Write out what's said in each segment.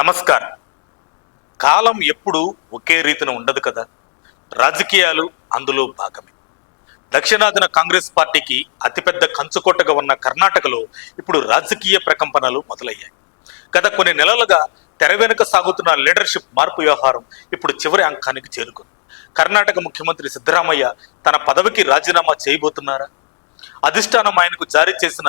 నమస్కారం. కాలం ఎప్పుడూ ఒకే రీతిన ఉండదు కదా. రాజకీయాలు అందులో భాగమే. దక్షిణాదిన కాంగ్రెస్ పార్టీకి అతిపెద్ద కంచుకోటగా ఉన్న కర్ణాటకలో ఇప్పుడు రాజకీయ ప్రకంపనలు మొదలయ్యాయి. గత కొన్ని నెలలుగా తెర వెనుక సాగుతున్న లీడర్షిప్ మార్పు వ్యవహారం ఇప్పుడు చివరి అంకానికి చేరుకుంది. కర్ణాటక ముఖ్యమంత్రి సిద్ధరామయ్య తన పదవికి రాజీనామా చేయబోతున్నారా? అధిష్టానం ఆయనకు జారీ చేసిన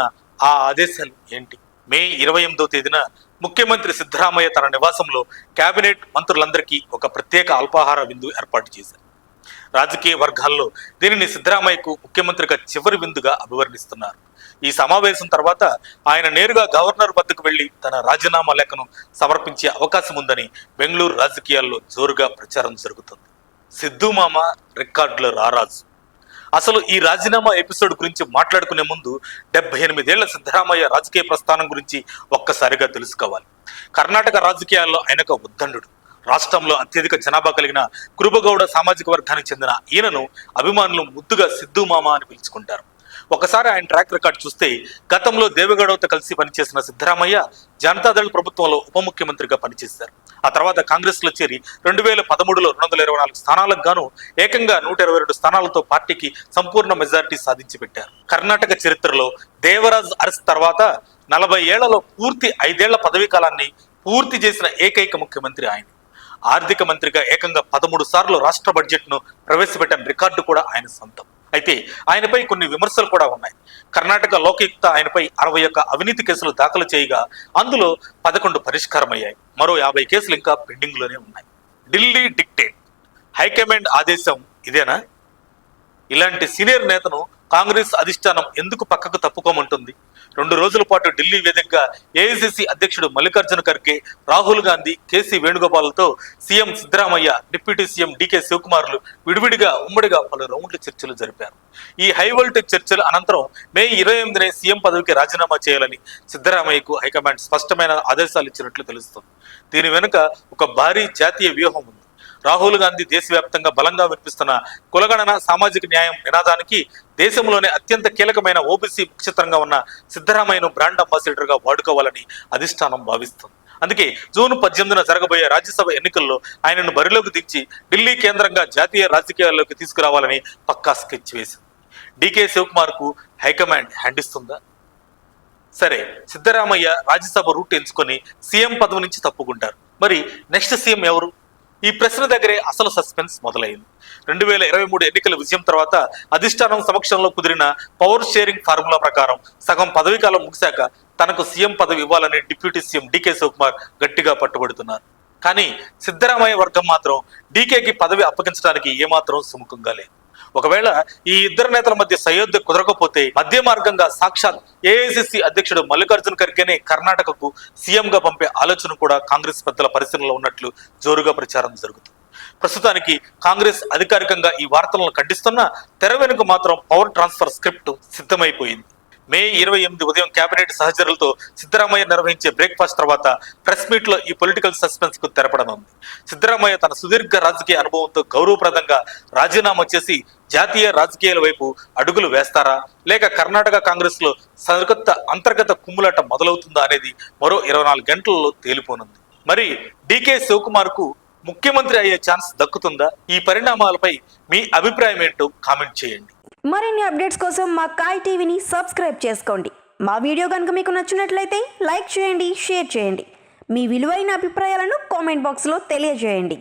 ఆ ఆదేశాలు ఏంటి? మే 28వ తేదీన ముఖ్యమంత్రి సిద్ధరామయ్య తన నివాసంలో కేబినెట్ మంత్రులందరికీ ఒక ప్రత్యేక అల్పాహార విందు ఏర్పాటు చేశారు. రాజకీయ వర్గాల్లో దీనిని సిద్ధరామయ్యకు ముఖ్యమంత్రిగా చివరి విందుగా అభివర్ణిస్తున్నారు. ఈ సమావేశం తర్వాత ఆయన నేరుగా గవర్నర్ వద్దకు వెళ్లి తన రాజీనామా లేఖను సమర్పించే అవకాశం ఉందని బెంగళూరు రాజకీయాల్లో జోరుగా ప్రచారం జరుగుతుంది. సిద్ధు మామ రికార్డుల రారాజు. అసలు ఈ రాజీనామా ఎపిసోడ్ గురించి మాట్లాడుకునే ముందు 78 ఏళ్ల సిద్ధరామయ్య రాజకీయ ప్రస్థానం గురించి ఒక్కసారిగా తెలుసుకోవాలి. కర్ణాటక రాజకీయాల్లో ఆయనకు ఉద్దండుడు. రాష్ట్రంలో అత్యధిక జనాభా కలిగిన కురుబగౌడ సామాజిక వర్గానికి చెందిన ఈయనను అభిమానులు ముద్దుగా సిద్ధు మామ అని పిలుచుకుంటారు. ఒకసారి ఆయన ట్రాక్ రికార్డ్ చూస్తే గతంలో దేవగౌడతో కలిసి పనిచేసిన సిద్ధరామయ్య జనతాదళ్ ప్రభుత్వంలో ఉప ముఖ్యమంత్రిగా పనిచేశారు. ఆ తర్వాత కాంగ్రెస్ లో చేరి 2013లో 224 స్థానాలకు గాను ఏకంగా 122 స్థానాలతో పార్టీకి సంపూర్ణ మెజారిటీ సాధించి పెట్టారు. కర్ణాటక చరిత్రలో దేవరాజ్ అరెస్ట్ తర్వాత 40 ఏళ్లలో పూర్తి 5 ఏళ్ల పదవీ కాలాన్ని పూర్తి చేసిన ఏకైక ముఖ్యమంత్రి ఆయన. ఆర్థిక మంత్రిగా ఏకంగా 13 సార్లు రాష్ట్ర బడ్జెట్ ను ప్రవేశపెట్టిన రికార్డు కూడా ఆయన సొంతం. అయితే ఆయనపై కొన్ని విమర్శలు కూడా ఉన్నాయి. కర్ణాటక లోకాయుక్త ఆయనపై 61 అవినీతి కేసులు దాఖలు చేయగా అందులో 11 పరిష్కారమయ్యాయి. మరో 50 కేసులు ఇంకా పెండింగ్ లోనే ఉన్నాయి. ఢిల్లీ డిక్టేట్, హైకమాండ్ ఆదేశం ఇదేనా? ఇలాంటి సీనియర్ నేతను కాంగ్రెస్ అధిష్టానం ఎందుకు పక్కకు తప్పుకోమంటుంది? 2 రోజుల పాటు ఢిల్లీ వేదికగా ఏఐసిసి అధ్యక్షుడు మల్లికార్జున ఖర్గే, రాహుల్ గాంధీ, కేసీ వేణుగోపాల్తో CM Siddaramaiah, deputy CM DK శివకుమార్లు విడివిడిగా ఉమ్మడిగా పలు రౌండ్ల చర్చలు జరిపారు. ఈ హై వోల్టేజ్ చర్చల అనంతరం మే 28నే సీఎం పదవికి రాజీనామా చేయాలని సిద్ధరామయ్యకు హైకమాండ్ స్పష్టమైన ఆదేశాలు ఇచ్చినట్లు తెలుస్తుంది. దీని వెనుక ఒక భారీ జాతీయ వ్యూహం ఉంది. రాహుల్ గాంధీ దేశవ్యాప్తంగా బలంగా వినిపిస్తున్న కులగణన, సామాజిక న్యాయం నినాదానికి దేశంలోనే అత్యంత కీలకమైన ఓబీసీ ముఖ్యతంగా ఉన్న సిద్ధరామయ్యను బ్రాండ్ అంబాసిడర్ గా వాడుకోవాలని అధిష్టానం భావిస్తుంది. అందుకే జూన్ 18న జరగబోయే రాజ్యసభ ఎన్నికల్లో ఆయనను బరిలోకి దించి ఢిల్లీ కేంద్రంగా జాతీయ రాజకీయాల్లోకి తీసుకురావాలని పక్కా స్కెచ్ వేసింది. డీకే శివకుమార్ కు హైకమాండ్ హ్యాండ్ ఇస్తుందా? సరే, సిద్ధరామయ్య రాజ్యసభ రూట్ ఎంచుకొని సీఎం పదవి నుంచి తప్పుకుంటారు. మరి నెక్స్ట్ సీఎం ఎవరు? ఈ ప్రశ్న దగ్గరే అసలు సస్పెన్స్ మొదలైంది. 2023 ఎన్నికల విజయం తర్వాత అధిష్టానం సమక్షంలో కుదిరిన పవర్ షేరింగ్ ఫార్ములా ప్రకారం సగం పదవీకాలం ముగిశాక తనకు సీఎం పదవి ఇవ్వాలని డిప్యూటీ సీఎం డీకే శివకుమార్ గట్టిగా పట్టుబడుతున్నారు. కానీ సిద్ధరామయ్య వర్గం మాత్రం డీకేకి పదవి అప్పగించడానికి ఏమాత్రం సుముఖంగా లేదు. ఒకవేళ ఈ ఇద్దరు నేతల మధ్య సయోధ్య కుదరకపోతే మధ్య మార్గంగా సాక్షాత్ ఏఐసిసి అధ్యక్షుడు మల్లికార్జున ఖర్గేనే కర్ణాటకకు సీఎంగా పంపే ఆలోచన కూడా కాంగ్రెస్ పెద్దల పరిశీలనలో ఉన్నట్లు జోరుగా ప్రచారం జరుగుతుంది. ప్రస్తుతానికి కాంగ్రెస్ అధికారికంగా ఈ వార్తలను ఖండిస్తున్నా తెర వెనుక మాత్రం పవర్ ట్రాన్స్ఫర్ స్క్రిప్ట్ సిద్ధమైపోయింది. మే 28 ఉదయం కేబినెట్ సహచరులతో సిద్ధరామయ్య నిర్వహించే బ్రేక్ఫాస్ట్ తర్వాత ప్రెస్ మీట్ లో ఈ పొలిటికల్ సస్పెన్స్ కు తెరపడనుంది. సిద్ధరామయ్య తన సుదీర్ఘ రాజకీయ అనుభవంతో గౌరవప్రదంగా రాజీనామా చేసి జాతీయ రాజకీయాల వైపు అడుగులు వేస్తారా, లేక కర్ణాటక కాంగ్రెస్ లో సరికొత్త అంతర్గత కుమ్ములాట మొదలవుతుందా అనేది మరో 24 గంటలలో తేలిపోనుంది. మరి డీకే శివకుమార్ కు ముఖ్యమంత్రి అయ్యే ఛాన్స్ దక్కుతుందా? ఈ పరిణామాలపై మీ అభిప్రాయం ఏంటో కామెంట్ చేయండి. మరిన్ని అప్డేట్స్ కోసం మా కాయ్ టీవీని సబ్స్క్రైబ్ చేసుకోండి. మా వీడియో కనుక మీకు నచ్చినట్లయితే లైక్ చేయండి, షేర్ చేయండి. మీ విలువైన అభిప్రాయాలను కామెంట్ బాక్స్లో తెలియజేయండి.